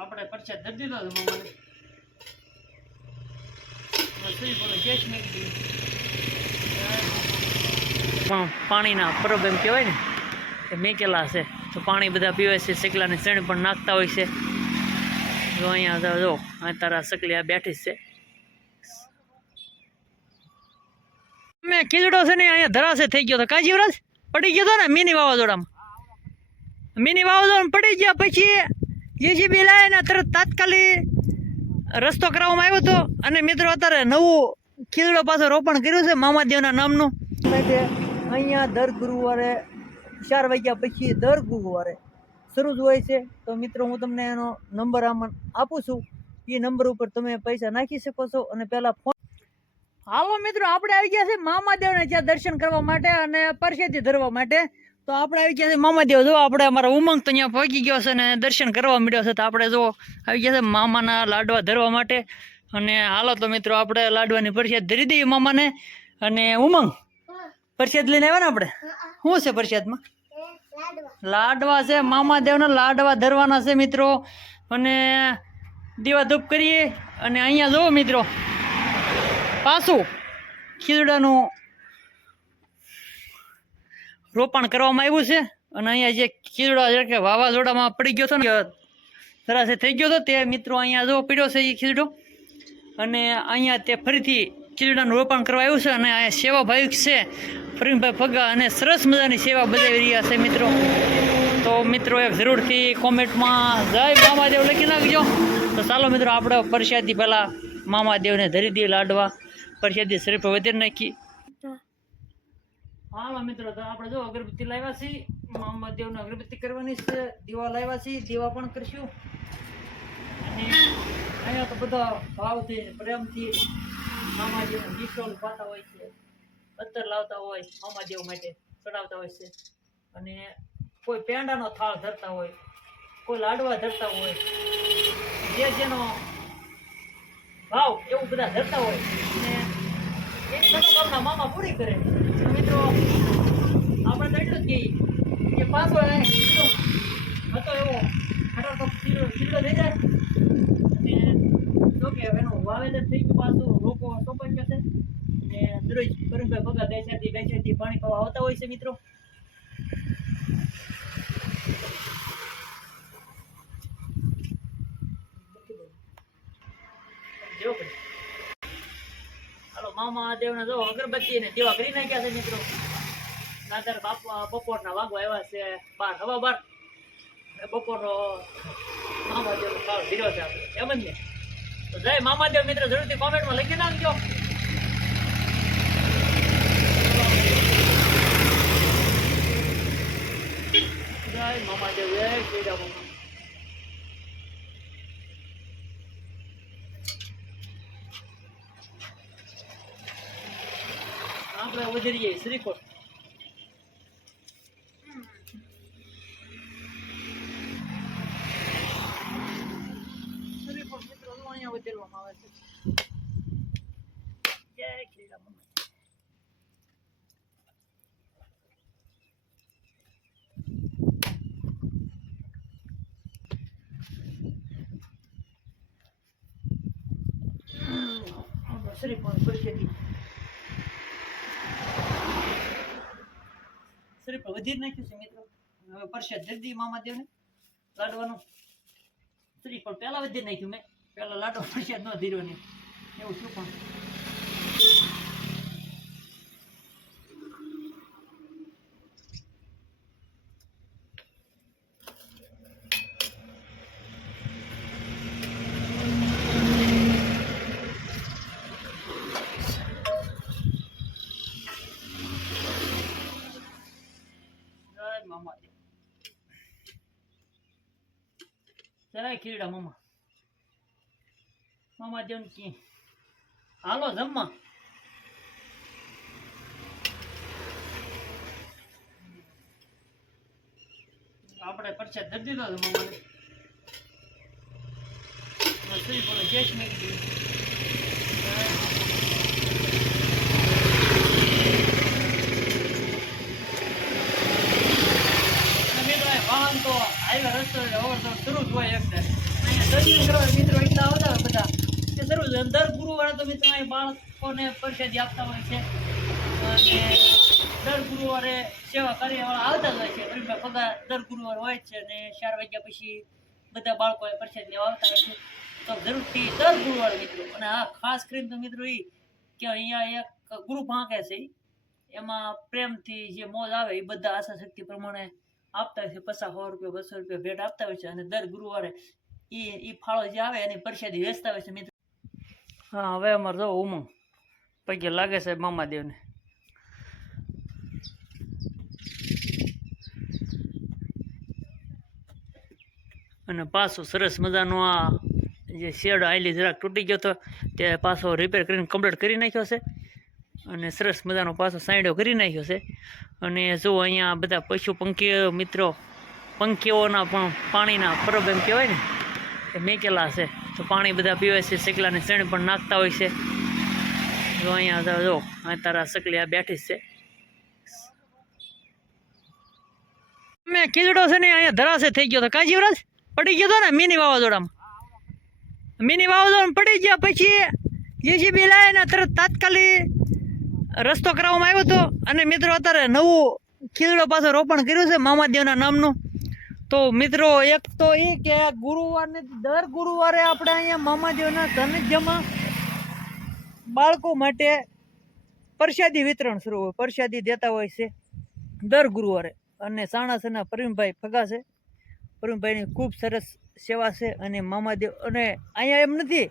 આપણે પરસાદ ધરી દીધો હતો મામાને. રસોઈ બોલો ગેસ મેકી દીધી. પાણીના પરબ એમ કહેવાય ને એ મેકેલા છે, તો પાણી બધા પીવે છે. સકલાની શેણ પણ નાખતા હોય છે. જો અહીંયા જો તારા સકલી આ બેઠી છે. મેં ખીજડો છે ને અહીંયા ધરાશે થઈ ગયો હતો. કાજી વરસ પડી ગયો હતો ને મિની વાવાઝોડામાં. મિની વાવાઝોડામાં પડી ગયા પછી જેસીબી લાવીને તરત તાત્કાલિક રસ્તો કરાવવામાં આવ્યો હતો. અને મિત્રો અત્યારે નવું ખીજડો પાછો રોપણ કર્યું છે મામાદેવના નામનું. અહીંયા દર ગુરુવારે 4 વાગ્યા પછી દર ગુરુવારે શરૂ જ હોય છે. તો મિત્રો હું તમને એનો નંબર આમાં આપું છું. એ નંબર ઉપર તમે પૈસા નાખી શકો છો અને પહેલાં ફોન. હાલો મિત્રો, આપણે આવી ગયા છે મામાદેવને ત્યાં દર્શન કરવા માટે અને પરસેદી ધરવા માટે. તો આપણે આવી ગયા છે મામાદેવ. જો આપણે અમારા ઉમંગ તો ત્યાં પહોંચી ગયો છે અને દર્શન કરવા મળ્યો છે. તો આપણે જો આવી ગયા છે મામાના લાડવા ધરવા માટે. અને હાલો તો મિત્રો આપણે લાડવાની પરસેદ ધરી દઈએ મામાને. અને ઉમંગ પરસેદ લઈને આવ્યા ને આપણે. શું છે પરસેદમાં? લાડવા છે. મામાદેવના લાડવા ધરવાના છે મિત્રો. અને દીવા ધૂપ કરીએ. અને અહીંયા જુઓ મિત્રો, પાછું ખીજડાનું રોપણ કરવામાં આવ્યું છે. અને અહીંયા જે ખીજડો કે વાવાઝોડામાં પડી ગયો હતો ને, ધરાશે થઈ ગયો હતો, તે મિત્રો અહીંયા જો પડ્યો છે એ ખીજડો. અને અહીંયા તે ફરીથી ખીજડાનું રોપણ કરવા આવ્યું છે. અને અહીંયા સેવા ભાવિક છે ફરીમભાઈ ફગા, અને સરસ મજાની સેવા બજાવી રહ્યા છે મિત્રો. તો મિત્રો એક જરૂરથી કોમેન્ટમાં જય મામાદેવ લખી નાખજો. તો ચાલો મિત્રો આપણે પરસાદી પહેલાં મામાદેવને ધરી દઈએ લાડવા. પરસાદી શરીફ વધારી નાખી. હાલો મિત્રો, તો આપણે જો અગરબત્તી લાવ્યા છીએ. મામાદેવને અગરબત્તી કરવાની છે. દીવા લાવ્યા છીએ, દીવા પણ કરશું. અને અહીંયા તો બધા ભાવથી પ્રેમથી મામાદેવને દીકરો પાતા હોય છે, અત્તર લાવતા હોય, મામાદેવ માટે ચડાવતા હોય છે. અને કોઈ પેંડાનો થાળ ધરતા હોય, કોઈ લાડવા ધરતા હોય, જે જેનો ભાવ એવું બધા ધરતા હોય. અને એની મનોકામના મામા પૂરી કરે. મિત્રો આપણે તો એટલું જ કહીએ કે પાછો હતો એવો ખટાર તો ખીલો થઈ જાય. અને જો કે એનું વાવેતર થઈ ગયું, પાછું રોપો સોંપાઈ ગયો છે. અને દરરોજ કરુણભાઈ ભગા ગાયસાથી પાણી પાવા આવતા હોય છે મિત્રો. હાલો મામાદેવના જો અગરબત્તી ને દેવા કરી નાખ્યા છે મિત્રો. દાદર બપોરના વાગવા આવ્યા છે 12:15. બપોરનો મામાદેવનો ભાવ ધીરો છે આપણે, એમ જ ને? તો જય મામાદેવ મિત્રો જરૂરથી કોમેન્ટમાં લખી નાખજો. જય મામાદેવ, જય શ્રી રામ. આપણે વધારીએ શ્રીકોટ. શ્રીકોટ મિત્રો અહીંયા વધારવામાં આવે છે. જય શ્રી રામ. શ્રીકોટ પરસેદી શરીફ વધી નાખ્યું છે મિત્રો. હવે પરસાદ ધરી દઈએ મામાદેવને લાડવાનું. શ્રીફળ પહેલા વધી નાખ્યું મેં. પહેલા લાડવા પરસાદ ન ધીરો ને એવું શું પણ. જય ખીરડા મામા. મામાદેવ કી હાલો જમવા. આપણે પરસાદ ધરી દીધો હતો મામાને. રસોઈ બોલો ગેસ મેકી દીધી. વાહન તો હાઈવે રસ્તો અવર શરૂ જ હોય એકદમ. અહીંયા દર્શન કરવા મિત્રો એટલા આવતા હોય બધા કે શરૂ છે. દર ગુરુવારે તો મિત્રો અહીં બાળકોને પ્રસાદી આપતા હોય છે અને દર ગુરુવારે સેવા કાર્યવાળા આવતા જ હોય છે. ગરીબના પગાર દર ગુરુવાર હોય જ છે અને 4 વાગ્યા પછી બધા બાળકો પ્રસાદ લેવા આવતા હોય છે. તો જરૂરથી દર ગુરુવારે મિત્રો. અને હા, ખાસ કરીને તો મિત્રો એ કે અહીંયા એક ગ્રુપ હાંકે છે, એમાં પ્રેમથી જે મોજ આવે એ બધા આશા શક્તિ પ્રમાણે આપતા હોય છે. 50 100 રૂપિયા 200 રૂપિયા ભેટ આપતા હોય છે અને દર ગુરુવારે એ ફાળો જે આવે એની પ્રસાદી વેચતા હોય છે મિત્રો. હા, હવે અમારે જો ઉમંગ પૈકી લાગે છે મામાદેવને. અને પાછું સરસ મજાનો આ જે શેડ આવેલી જરાક તૂટી ગયો હતો તે પાછો રિપેર કરીને કમ્પ્લીટ કરી નાખ્યો છે અને સરસ મજાનો પાછો સાઈડો કરી નાખ્યો છે. અને જો અહીંયા બધા પશુ પંખી મિત્રો પંખીઓના પણ પાણીના પરબ એમ કહેવાય ને એ મેકેલા છે. તો પાણી બધા પીવે છે, સકલાની શેણ પણ નાખતા હોય છે. જો અહીંયા જો આ તારા સકલી આ બેઠી છે. મેં કીધડો છે ને અહીંયા ધરાશે થઈ ગયો હતો કાં જીવરાજ? પડી ગયો હતો ને મિની વાવાઝોડામાં. મિની વાવાઝોડામાં પડી ગયા પછી જેસીબી લાવીને તરત તાત્કાલિક રસ્તો કરાવવામાં આવ્યો હતો. અને મિત્રો અત્યારે નવું ખીજડો પાછો રોપણ કર્યું છે મામાદેવના નામનું. તો મિત્રો એક તો એ કે ગુરુવારને દર ગુરુવારે આપણે અહીંયા મામાદેવના સાનિધ્યમાં બાળકો માટે પ્રસાદી વિતરણ શરૂ હોય, પ્રસાદી દેતા હોય છે દર ગુરુવારે. અને સાણાસરના પ્રવીણભાઈ ફગા છે, પ્રવીણભાઈની ખૂબ સરસ સેવા છે. અને મામાદેવ અને અહીંયા એમ નથી,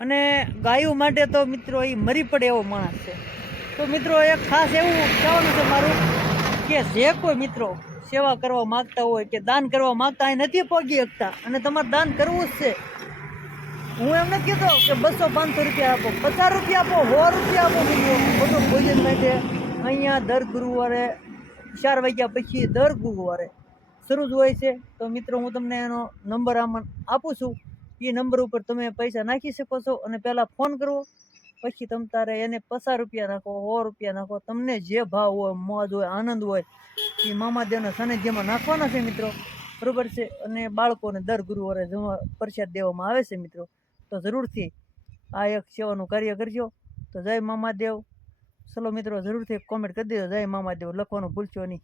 અને ગાયો માટે તો મિત્રો એ મરી પડે એવો માણસ છે. તો મિત્રો એક ખાસ એવું કહેવાનું છે મારું કે જે કોઈ મિત્રો સેવા કરવા માગતા હોય કે દાન કરવા માગતા અહીં નથી પહોંચી શકતા અને તમારે દાન કરવું જ છે. હું એમ નથી કહેતો કે 200-500 રૂપિયા આપો, 50 રૂપિયા આપો, 100 રૂપિયા આપો. મિત્રો બધું ભોજન માટે અહીંયા દર ગુરુવારે 4 વાગ્યા પછી દર ગુરુવારે શરૂ જ હોય છે. તો મિત્રો હું તમને એનો નંબર આમાં આપું છું. એ નંબર ઉપર તમે પૈસા નાખી શકો છો અને પહેલાં ફોન કરવો, પછી તમ તારે એને 50 રૂપિયા નાખો, 100 રૂપિયા નાખો, તમને જે ભાવ હોય, મોજ હોય, આનંદ હોય એ મામાદેવના સાનિધ્યમાં નાખવાના છે મિત્રો, બરાબર છે. અને બાળકોને દર ગુરુવારે જમા પ્રસાદ દેવામાં આવે છે મિત્રો. તો જરૂરથી આ એક સેવાનું કાર્ય કરજો. તો જય મામાદેવ. ચલો મિત્રો જરૂરથી કોમેન્ટ કરી દેજો જય મામાદેવ લખવાનું ભૂલશો નહીં.